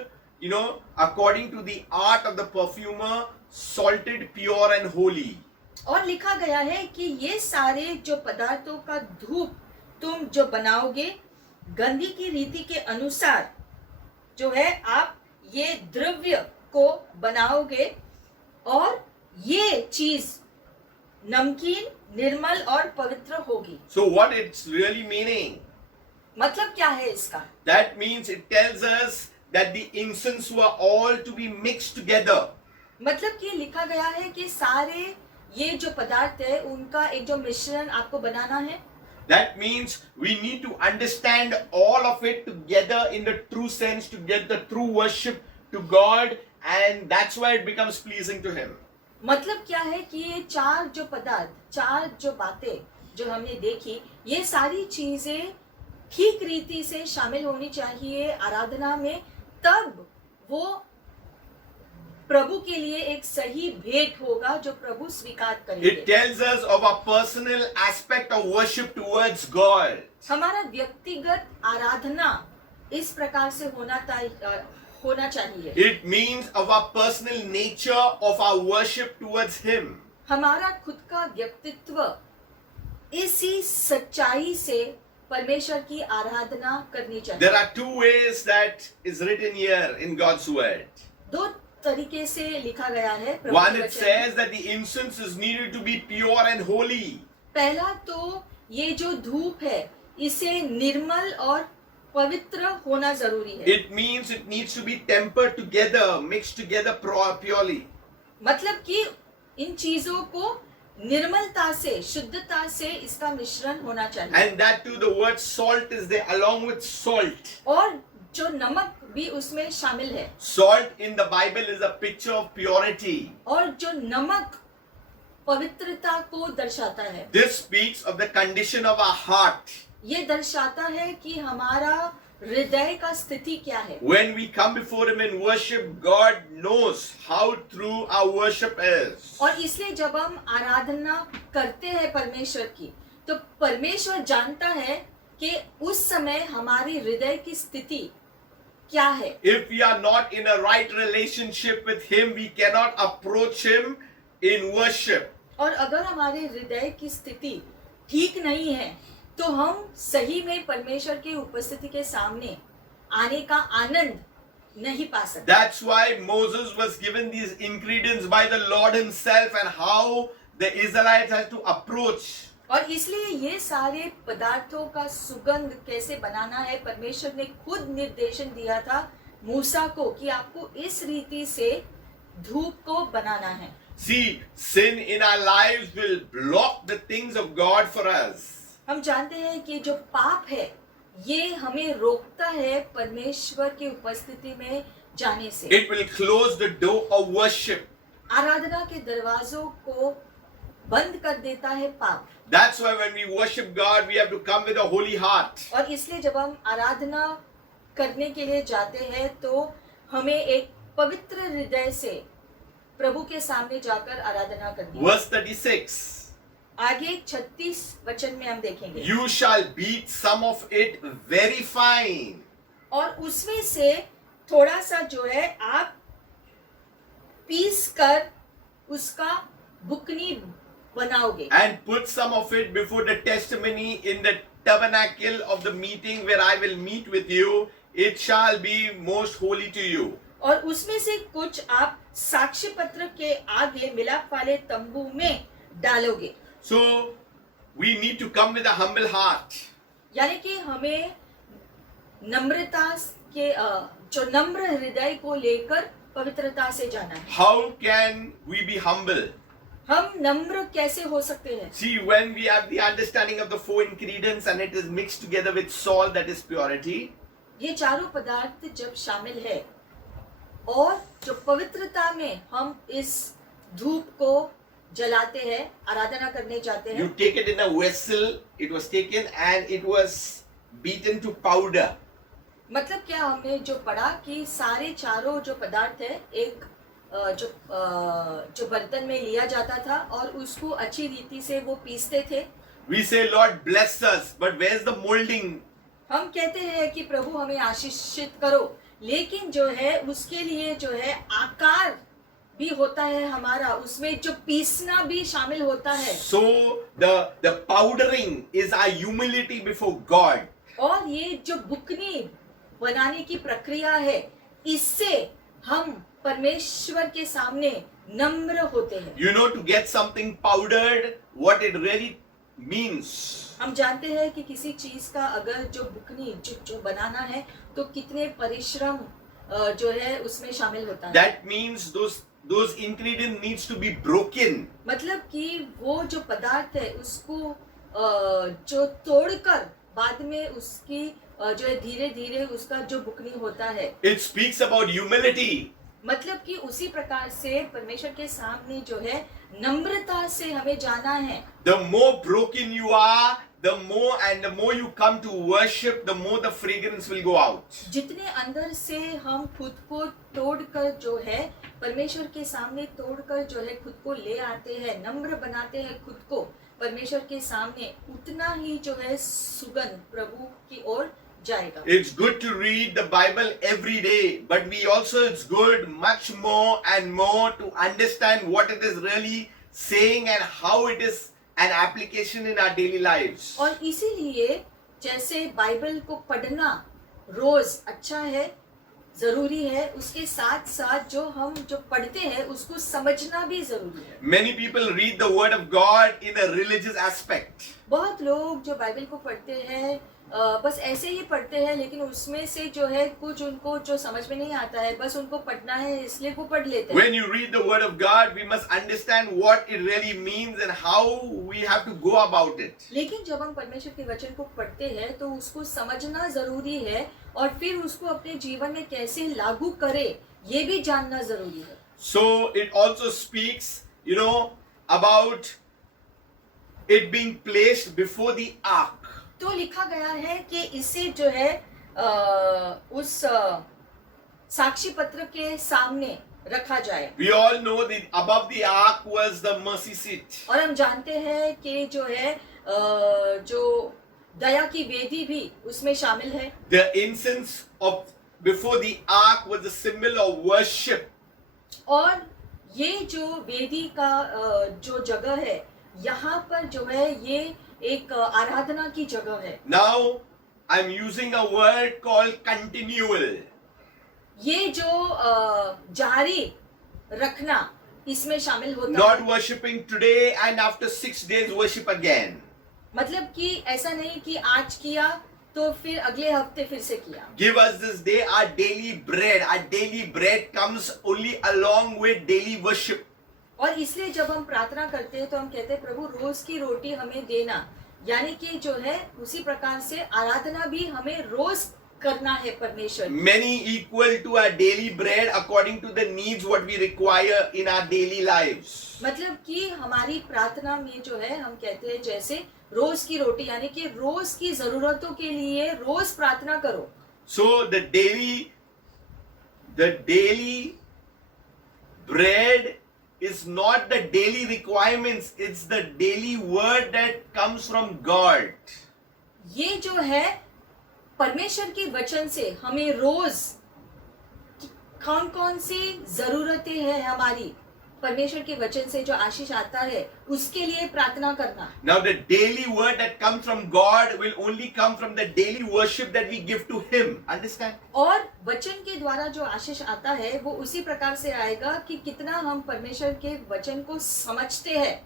according to the art of the perfumer, salted, pure and holy. और लिखा गया है कि ये सारे जो पदार्थों का धूप तुम जो बनाओगे गंधी की रीति के अनुसार जो है आप ये द्रव्य को बनाओगे और ये चीज नमकीन निर्मल और पवित्र होगी। So what it's really meaning? मतलब क्या है इसका? That means it tells us that the incense were all to be mixed together. मतलब कि लिखा गया है कि सारे ये जो पदार्थ है उनका एक जो मिश्रण आपको बनाना है। That means we need to understand all of it together in the true sense to get the true worship to God, and that's why it becomes pleasing to Him. मतलब क्या है कि ये चार जो पदार्थ, चार जो बातें जो हमने देखी, ये सारी चीजें ठीक रीति से शामिल होनी चाहिए आराधना में, तब वो प्रभु के लिए एक सही भेंट होगा जो प्रभु स्वीकार It करेंगे। tells us of a personal aspect of worship towards God. हमारा व्यक्तिगत आराधना इस प्रकार से होना चाहिए। It means of our personal nature of our worship towards Him. हमारा खुद का व्यक्तित्व इसी सच्चाई से परमेश्वर की आराधना करनी चाहिए। There are two ways that is written here in God's word. दो तरीके से लिखा गया है प्रभु One, के it वचन में। says that the incense is needed to be pure and holy. पहला तो ये जो धूप है इसे निर्मल और पवित्र होना जरूरी है। It means it needs to be tempered together, mixed together purely. मतलब कि इन चीजों को निर्मलता से, शुद्धता से इसका मिश्रण होना चाहिए। And that too, the word salt is there along with salt. और जो नमक भी उसमें शामिल है। Salt in the Bible is a picture of purity. और जो नमक पवित्रता को दर्शाता है। This speaks of the condition of our heart. ये दर्शाता है कि हमारा हृदय का स्थिति क्या है। When we come before Him in worship, God knows how true our worship is. और इसलिए जब हम आराधना करते हैं परमेश्वर की, तो परमेश्वर जानता है कि उस समय हमारी हृदय की स्थिति क्या है। If we are not in a right relationship with Him, we cannot approach Him in worship. और अगर हमारे हृदय की स्थिति ठीक नहीं है तो हम सही में परमेश्वर की उपस्थिति के सामने आने का आनंद नहीं पा सकते। That's why Moses was given these ingredients by the Lord Himself and how the Israelites had to approach. और इसलिए ये सारे पदार्थों का सुगंध कैसे बनाना है परमेश्वर ने खुद निर्देशन दिया था मूसा को कि आपको इस रीति से धूप को बनाना है। See, sin in our lives will block the things of God for us. हम जानते हैं कि जो पाप है ये हमें रोकता है परमेश्वर की उपस्थिति में जाने से। It will close the door of worship. आराधना के दरवाजों को बंद कर देता है पाप। That's why when we worship God, we have to come with a holy heart. और इसलिए जब हम आराधना करने के लिए जाते हैं तो हमें एक पवित्र हृदय से प्रभु के सामने जाकर आराधना करनी है। Verse 36. आगे 36 वचन में हम देखेंगे। You shall beat some of it very fine. और उसमें से थोड़ा सा जो है आप पीस कर उसका बुकनी बनाओगे। And put some of it before the testimony in the tabernacle of the meeting where I will meet with you. It shall be most holy to you. और उसमें से कुछ आप साक्ष्य पत्र के आगे मिलाप वाले तंबू में डालोगे। So we need to come with a humble heart. यानी कि हमें नम्रता के जो नम्र हृदय को लेकर पवित्रता से जाना है। How can we be humble? हम नम्र कैसे हो सकते हैं? See, when we have the understanding of the four ingredients and it is mixed together with salt, that is purity. ये चारों पदार्थ जब शामिल है और जो पवित्रता में हम इस धूप को जलाते हैं, आराधना करने जाते हैं। You take it in a vessel, it was taken and it was beaten to powder. मतलब क्या हमने जो पढ़ा कि सारे चारों जो पदार्थ है एक जो बर्तन में लिया जाता था और उसको अच्छी रीति से वो पीसते थे। We say, Lord bless us, but where's the molding? हम कहते हैं कि प्रभु हमें आशीषित करो, लेकिन जो है उसके लिए जो है आकार भी होता है हमारा, उसमें जो पीसना भी शामिल होता है। So the powdering is our humility before God. और ये जो बुकनी बनाने की प्रक्रिया है, इससे हम परमेश्वर के सामने नम्र होते हैं। You know, to get something powdered, what it really means. हम जानते हैं कि किसी चीज का अगर जो बुकनी जो बनाना है तो कितने परिश्रम जो है उसमें शामिल होता है। That means those ingredients needs to be broken. मतलब कि वो जो पदार्थ है उसको जो तोड़कर बाद में उसकी जो है धीरे धीरे उसका जो बुकनी होता है। It speaks about humility. मतलब कि उसी प्रकार से परमेश्वर के सामने जो है नम्रता से हमें जाना है। The more broken you are, the more you come to worship, the more the fragrance will go out. जितने अंदर से हम खुद को तोड़कर जो है परमेश्वर के सामने तोड़कर जो है खुद को ले आते हैं, नम्र बनाते हैं खुद को परमेश्वर के सामने, उतना ही जो है सुगंध प्रभु की ओर जाएगा। It's good to read the Bible every day, but it's good much more and more to understand what it is really saying and how it is an application in our daily lives. और इसीलिए जैसे Bible को पढ़ना रोज अच्छा है, जरूरी है, उसके साथ साथ जो पढ़ते हैं उसको समझना भी जरूरी है। Many people read the word of God in a religious aspect. बहुत लोग जो बाइबल को पढ़ते हैं बस ऐसे ही पढ़ते हैं, लेकिन उसमें से जो है कुछ उनको जो समझ में नहीं आता है, बस उनको पढ़ना है इसलिए वो पढ़ लेते हैं। When you read the word of God, we must understand what it really means and how we have to go about it. लेकिन जब हम परमेश्वर के वचन को पढ़ते हैं तो उसको समझना जरूरी है और फिर उसको अपने जीवन में कैसे लागू करें ये भी जानना जरूरी है। So it also speaks, about it being placed before the ark. तो लिखा गया है कि इसे जो है उस साक्षी पत्र के सामने रखा जाए। We all know that above the ark was the mercy seat. और हम जानते हैं कि जो है जो दया की वेदी भी उसमें शामिल है। The incense of before the ark was a symbol of worship. और ये जो वेदी का जो जगह है यहाँ पर जो है ये एक आराधना की जगह है। Now I'm using a word called continual. ये जो जारी रखना इसमें शामिल होता है। Not worshipping today and after 6 days worship again. मतलब कि ऐसा नहीं कि आज किया तो फिर अगले हफ्ते फिर से किया। Give us this day our daily bread. Our daily bread comes only along with daily worship. और इसलिए जब हम प्रार्थना करते हैं तो हम कहते हैं प्रभु रोज की रोटी हमें देना, यानी कि जो है उसी प्रकार से आराधना भी हमें रोज करना है परमेश्वर। Many equal to our daily bread according to the needs what we require in our daily lives. मतलब कि हमारी प्रार्थना में जो है हम कहते हैं जैसे रोज की रोटी, यानी कि रोज की जरूरतों के लिए रोज प्रार्थना करो। So the daily bread is not the daily requirements, it's the daily word that comes from God. ये जो है परमेश्वर के वचन से हमें रोज कौन कौन सी जरूरतें हैं हमारी परमेश्वर के वचन से जो आशीष आता है उसके लिए प्रार्थना करना। Now the daily word that comes from God will only come from the daily worship that we give to Him. Understand? और वचन के द्वारा जो आशीष आता है वो उसी प्रकार से आएगा कि कितना हम परमेश्वर के वचन को समझते हैं,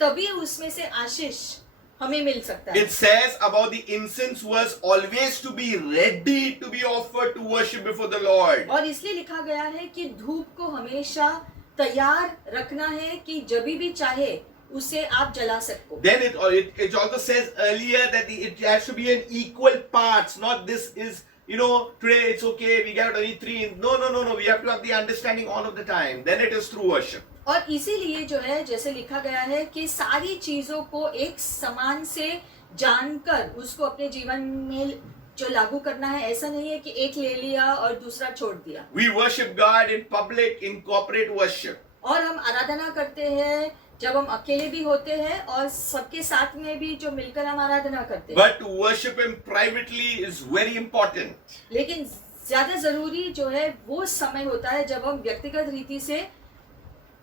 तभी उसमें से आशीष हमें मिल सकता है। It says about the incense was always to be ready to be offered to worship before the Lord. और इसलिए लिखा गया है कि धूप को हमेशा तैयार रखना है कि जब भी चाहे उसे आप जला सको। Then it also says earlier that it has to be in equal parts, not this is, today it's okay, we get only 3. No, we have to have the understanding all of the time. Then it is true worship. और इसीलिए जो है जैसे लिखा गया है कि सारी चीजों को एक समान से जानकर उसको अपने जीवन में जो लागू करना है, ऐसा नहीं है कि एक ले लिया और दूसरा छोड़ दिया। We worship God in public, in corporate worship. और हम आराधना करते हैं जब हम अकेले भी होते हैं और सबके साथ में भी जो मिलकर हम आराधना करते हैं। But to worship Him privately is very important. लेकिन ज्यादा जरूरी जो है वो समय होता है जब हम व्यक्तिगत रीति से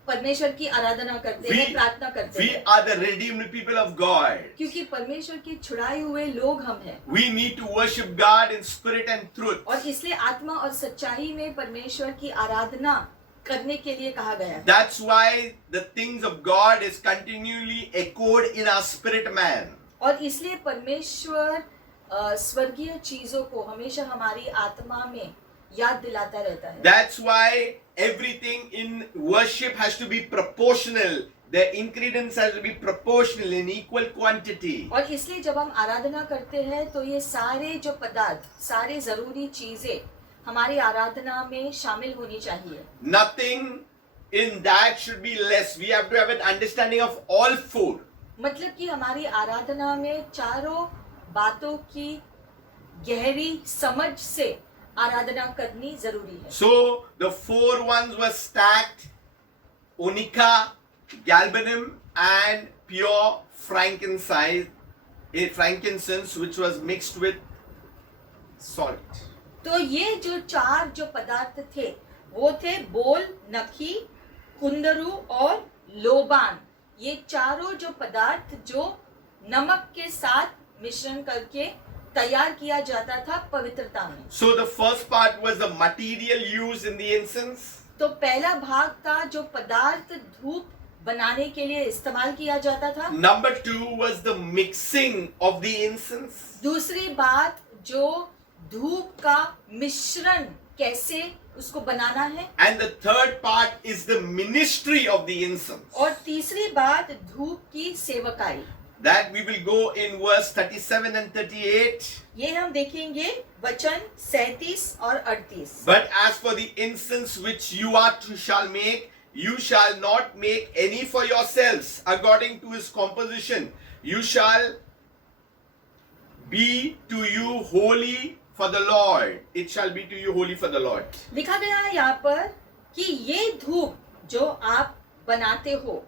परमेश्वर की आराधना करते हैं, प्रार्थना करते We हैं। are the redeemed people of God. क्योंकि परमेश्वर के छुड़ाए हुए लोग हम हैं। We need to worship God in spirit and truth. और इसलिए आत्मा और सच्चाई में परमेश्वर की आराधना करने के लिए कहा गया है। That's why the things of God is continually echoed in our spirit man. और इसलिए परमेश्वर स्वर्गीय चीजों को हमेशा हमारी आत्मा में याद दिलाता रहता है। That's why everything in worship has to be proportional. The ingredients has to be proportional in equal quantity. और इसलिए जब हम आराधना करते हैं तो ये सारे जो पदार्थ, सारे जरूरी चीजें हमारी आराधना में शामिल होनी चाहिए। Nothing in that should be less. We have to have an understanding of all four. मतलब कि हमारी आराधना में चारों बातों की गहरी समझ से आराधना करनी जरूरी है। So the four ones were stacked: onycha, galbanum, and pure frankincense, which was mixed with salt. तो ये जो चार जो पदार्थ थे वो थे बोल, नखी, कुंदरू और लोबान। ये चारों जो पदार्थ जो नमक के साथ मिश्रण करके तैयार किया जाता था पवित्रता में। So the first part was the material used in the incense. तो पहला भाग था जो पदार्थ धूप बनाने के लिए इस्तेमाल किया जाता था। Number two was the mixing of the incense. दूसरी बात जो धूप का मिश्रण कैसे उसको बनाना है। And the third part is the ministry of the incense. और तीसरी बात धूप की सेवकाई। That we will go in verse 37 and 38. ये हम देखेंगे वचन 37 और 38। But as for the incense which you are to shall make, you shall not make any for yourselves according to his composition. You shall be to you holy for the Lord. It shall be to you holy for the Lord. लिखा गया है यहाँ पर कि ये धूप जो आप बनाते हो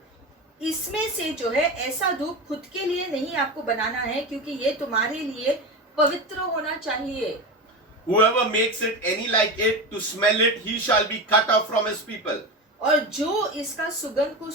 इसमें से जो है ऐसा धूप खुद के लिए नहीं आपको बनाना है, क्योंकि ये तुम्हारे लिए पवित्र होना चाहिए। Whoever makes it any like it to smell it, he shall be cut off from his people. और जो इसका सुगंध को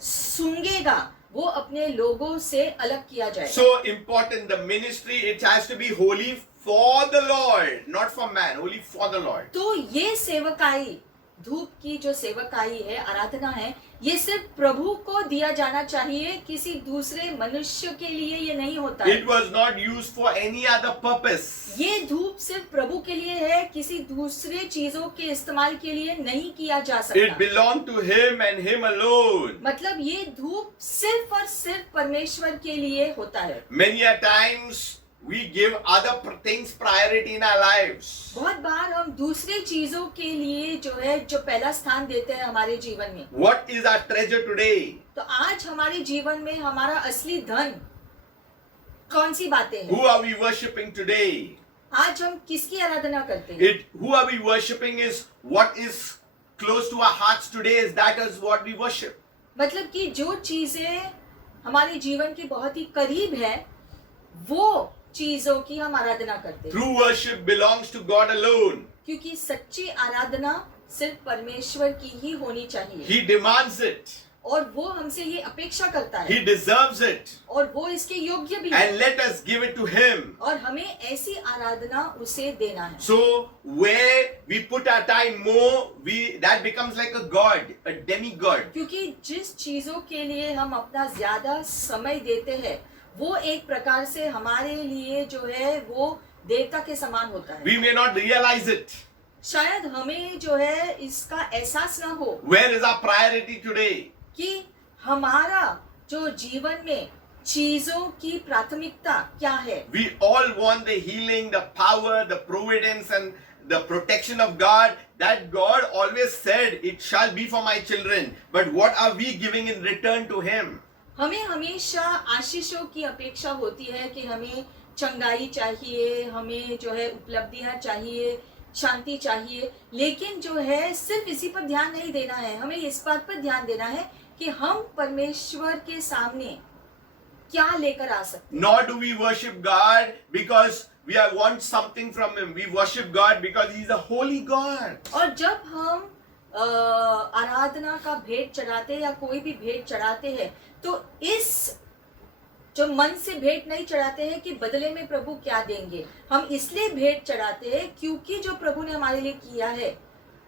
सूंघेगा वो अपने लोगों से अलग किया जाएगा। So important, the ministry, it has to be holy for the Lord, not for man, holy for the Lord. तो ये सेवकाई, धूप की जो सेवकाई है, आराधना है, ये सिर्फ प्रभु को दिया जाना चाहिए, किसी दूसरे मनुष्य के लिए ये नहीं होता है। It was not used for any other purpose. ये धूप सिर्फ प्रभु के लिए है, किसी दूसरे चीजों के इस्तेमाल के लिए नहीं किया जा It सकता। belonged to him and him alone. मतलब ये धूप सिर्फ और सिर्फ परमेश्वर के लिए होता है। Many a times we give other things priority in our lives. बहुत बार हम दूसरी चीजों के लिए जो है जो पहला स्थान देते हैं हमारे जीवन में। What is our treasure today? तो आज हमारे जीवन में हमारा असली धन कौन सी बातें हैं? Who are we worshipping today? आज हम किसकी आराधना करते हैं? Who are we worshipping is what is close to our hearts today, is that is what we worship. मतलब कि जो चीजें हमारे जीवन के बहुत ही करीब है वो चीजों की हम आराधना करते हैं। True worship belongs to God alone. क्योंकि सच्ची आराधना सिर्फ परमेश्वर की ही होनी चाहिए। He demands it. और वो हमसे ये अपेक्षा करता है। He deserves it. और वो इसके योग्य भी है। And let us give it to him. और हमें ऐसी आराधना उसे देना है। So where we put our time more, that becomes like a god, a demigod. क्योंकि जिस चीजों के लिए हम अपना ज्यादा समय देते हैं वो एक प्रकार से हमारे लिए जो है वो देवता के समान होता है। We may not realize it. शायद हमें जो है इसका एहसास ना हो Where is our priority today? कि हमारा जो जीवन में चीजों की प्राथमिकता क्या है। We all want the healing, the power, the providence and the protection of God. That God always said, it shall be for my children. But what are we giving in return to him? हमें हमेशा आशीषों की अपेक्षा होती है कि हमें चंगाई चाहिए, हमें जो है उपलब्धियां चाहिए, शांति चाहिए, लेकिन जो है सिर्फ इसी पर ध्यान नहीं देना है। हमें इस बात पर ध्यान देना है कि हम परमेश्वर के सामने क्या लेकर आ सकते हैं। Nor do we worship God because we want something from him. We worship God because he is a holy God. और जब हम आराधना का भेंट चढ़ाते हैं या कोई भी भेंट चढ़ाते हैं तो इस जो मन से भेंट नहीं चढ़ाते हैं कि बदले में प्रभु क्या देंगे। हम इसलिए भेंट चढ़ाते हैं क्योंकि जो प्रभु ने हमारे लिए किया है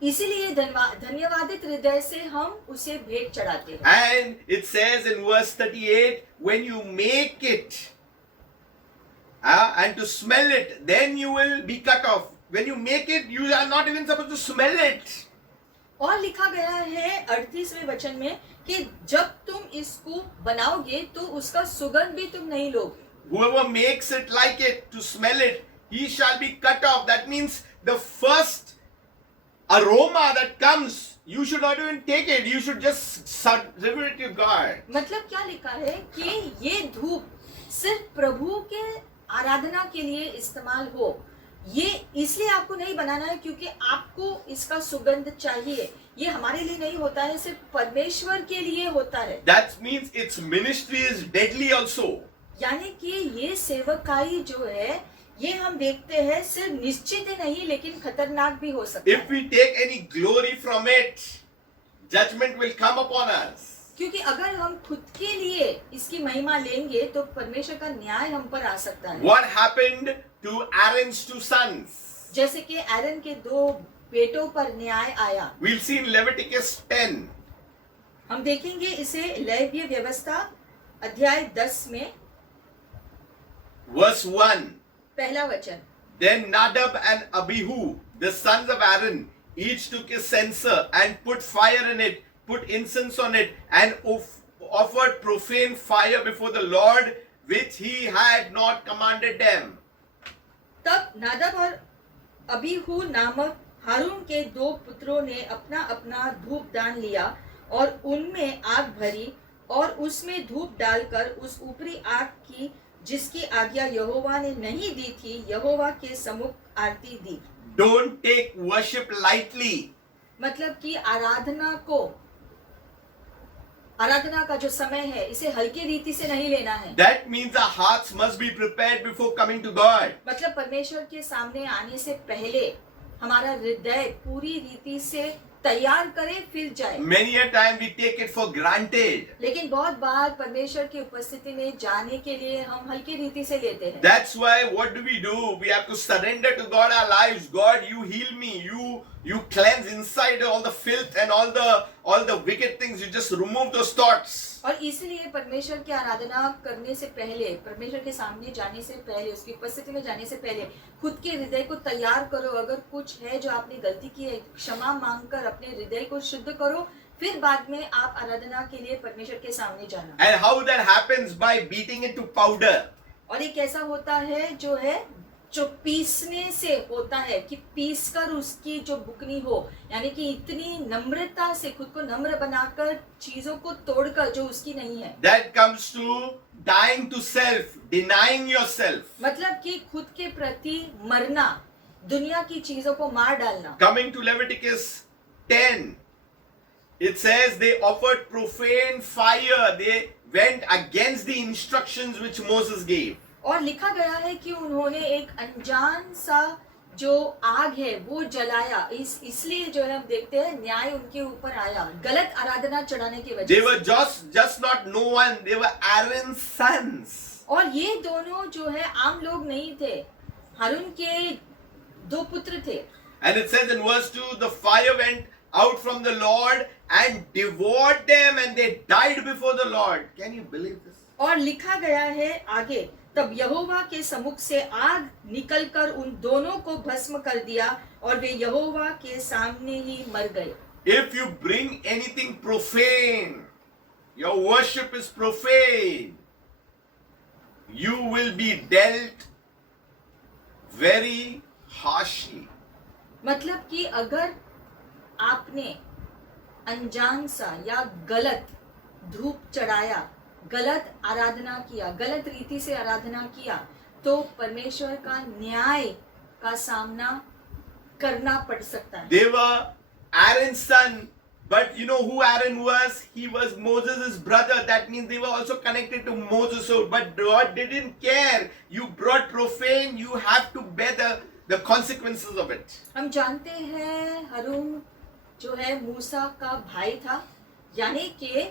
इसीलिए धन्यवादित हृदय से हम उसे भेंट चढ़ाते हैं। And it says in verse 38, when you make it and to smell it, then you will be cut off. When you make it, you are not even supposed to smell it. और लिखा गया है 38वें वचन में कि जब तुम इसको बनाओगे तो उसका सुगंध भी तुम नहीं लोगे। Whoever makes it like it, to smell it, he shall be cut off. That means the first aroma that comes, you should not even take it. You should just serve it to God. मतलब क्या लिखा है कि ये धूप सिर्फ प्रभु के आराधना के लिए इस्तेमाल हो। ये इसलिए आपको नहीं बनाना है क्योंकि आपको इसका सुगंध चाहिए। ये हमारे लिए नहीं होता है, सिर्फ परमेश्वर के लिए होता है। That means its ministry is deadly also. यानी कि ये सेवकाई जो है ये हम देखते हैं सिर्फ निश्चित ही नहीं लेकिन खतरनाक भी हो सकता If है। we take any glory from it, judgment will come upon us. क्योंकि अगर हम खुद के लिए इसकी महिमा लेंगे तो परमेश्वर का न्याय हम पर आ सकता है। What happened to Aaron's two sons? जैसे कि एरन के 2 बेटों पर न्याय आया। We'll see in Leviticus 10. हम देखेंगे इसे लेव्य व्यवस्था अध्याय 10 में Verse 1. पहला वचन। Then Nadab and Abihu, the sons of Aaron, each took a censer and put fire in it, put incense on it, and offered profane fire before the Lord, which he had not commanded them. तब नादब और अबीहू नामक हारून के 2 पुत्रों ने अपना अपना धूप दान लिया और उनमें आग भरी और उसमें धूप डालकर उस ऊपरी आग की जिसकी आज्ञा यहोवा ने नहीं दी थी यहोवा के सम्मुख आरती दी। Don't take worship lightly. मतलब कि आराधना का जो समय है इसे हल्की रीति से नहीं लेना है। That means our hearts must be prepared before coming to God. मतलब परमेश्वर के सामने आने से पहले हमारा हृदय पूरी रीति से तैयार करे फिर जाए। Many a time we take it for granted. लेकिन बहुत बार परमेश्वर की उपस्थिति में जाने के लिए हम हल्की रीति से लेते हैं। That's why what do? We have to surrender to God our lives. God, you heal me. You cleanse inside all the filth and all the wicked things. You just remove those thoughts. और इसलिए परमेश्वर की आराधना करने से पहले, परमेश्वर के सामने जाने से पहले, उसकी उपस्थिति में जाने से पहले खुद के हृदय को तैयार करो। अगर कुछ है जो आपने गलती की है, क्षमा मांगकर अपने हृदय को शुद्ध करो, फिर बाद में आप आराधना के लिए परमेश्वर के सामने जाना। And how that happens? By beating it to powder. और ये कैसा होता है जो पीसने से होता है कि पीस कर उसकी जो बुकनी हो, यानी कि इतनी नम्रता से खुद को नम्र बनाकर चीजों को तोड़कर जो उसकी नहीं है। That comes to dying to self, denying yourself. मतलब कि खुद के प्रति मरना, दुनिया की चीजों को मार डालना। Coming to Leviticus 10, it says they offered profane fire. They went against the instructions which Moses gave. और लिखा गया है कि उन्होंने एक अनजान सा जो आग है वो जलाया। इसलिए जो है हम देखते हैं न्याय उनके ऊपर आया गलत आराधना चढ़ाने की वजह They से। were just not no one. They were Aaron's sons. और ये दोनों जो है आम लोग नहीं थे, हारून के 2 पुत्र थे। And it says in verse 2, the fire went out from the Lord and devoured them, and they died before the Lord. Can you believe this? और लिखा गया है आगे, तब यहोवा के सम्मुख से आग निकलकर उन दोनों को भस्म कर दिया और वे यहोवा के सामने ही मर गए। If you bring anything profane, your worship is profane, you will be dealt very harshly. मतलब कि अगर आपने अनजान सा या गलत धूप चढ़ाया, गलत आराधना किया, गलत रीति से आराधना किया, तो परमेश्वर का न्याय का सामना करना पड़ सकता है। They were Aaron's son, but you know who Aaron was? He was Moses' brother. That means they were also connected to Moses. So, but God didn't care. You brought profane, you have to bear the consequences of it. हम जानते हैं हारून जो है मूसा का भाई था, यानी कि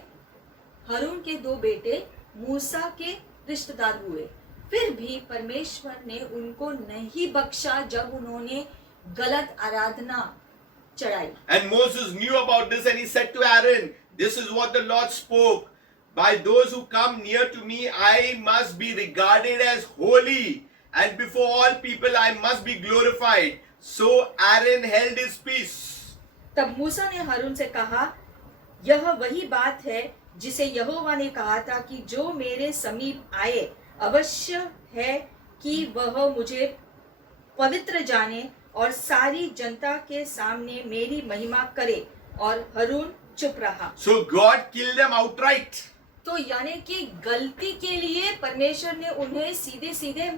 हारून के 2 बेटे मूसा के रिश्तेदार हुए। फिर भी परमेश्वर ने उनको नहीं बख्शा जब उन्होंने गलत आराधना चढ़ाई। And Moses knew about this and he said to Aaron, "This is what the Lord spoke. By those who come near to me, I must be regarded as holy, and before all people I must be glorified." So Aaron held his peace. तब मूसा ने हारून से कहा, यह वही बात है जिसे यहोवा ने कहा था कि जो मेरे समीप आए अवश्य है कि वह मुझे पवित्र जाने और सारी जनता के सामने मेरी महिमा करे। और हारून चुप रहा। So God killed them outright. तो यानी कि गलती के लिए परमेश्वर ने उन्हें सीधे सीधे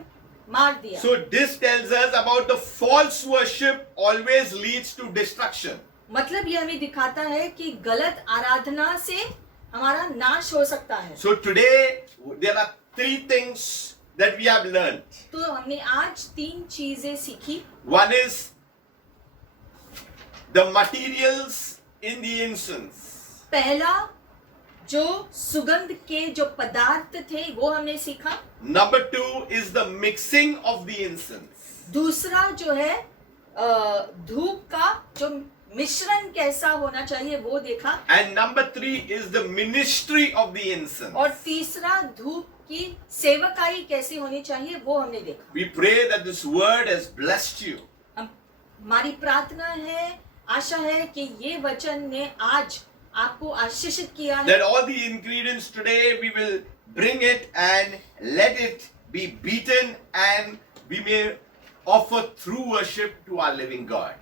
मार दिया। So this tells us about the false worship always leads to destruction. मतलब ये हमें दिखाता है कि गलत आराधना से हमारा नाश हो सकता है। So today there are three things that we have learned. तो हमने आज 3 चीजें सीखी। One is the materials in the incense. पहला, जो सुगंध के जो पदार्थ थे वो हमने सीखा। Number 2 is the mixing of the incense. दूसरा जो है धूप का जो मिश्रण कैसा होना चाहिए वो देखा। And number 3 is the ministry of the incense. और तीसरा धूप की सेवकाई कैसी होनी चाहिए वो हमने देखा। We pray that this word has blessed you. हमारी प्रार्थना है, आशा है कि ये वचन ने आज आपको आशीषित किया है। That all the ingredients today we will bring it and let it be beaten and we may offer true worship to our living God.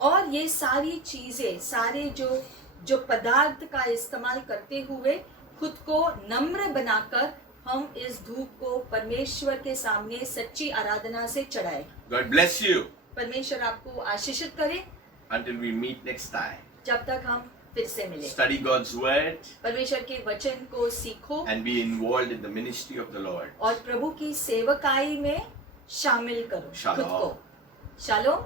और ये सारी चीजें, सारे जो पदार्थ का इस्तेमाल करते हुए खुद को नम्र बनाकर हम इस धूप को परमेश्वर के सामने सच्ची आराधना से चढ़ाए। God bless you. परमेश्वर आपको आशीषित करे। Until we meet next time. जब तक हम फिर से मिले। Study God's word परमेश्वर के वचन को सीखो and be involved in the ministry of the Lord. और प्रभु की सेवकाई में शामिल करो खुद शालोम। को। शालोम।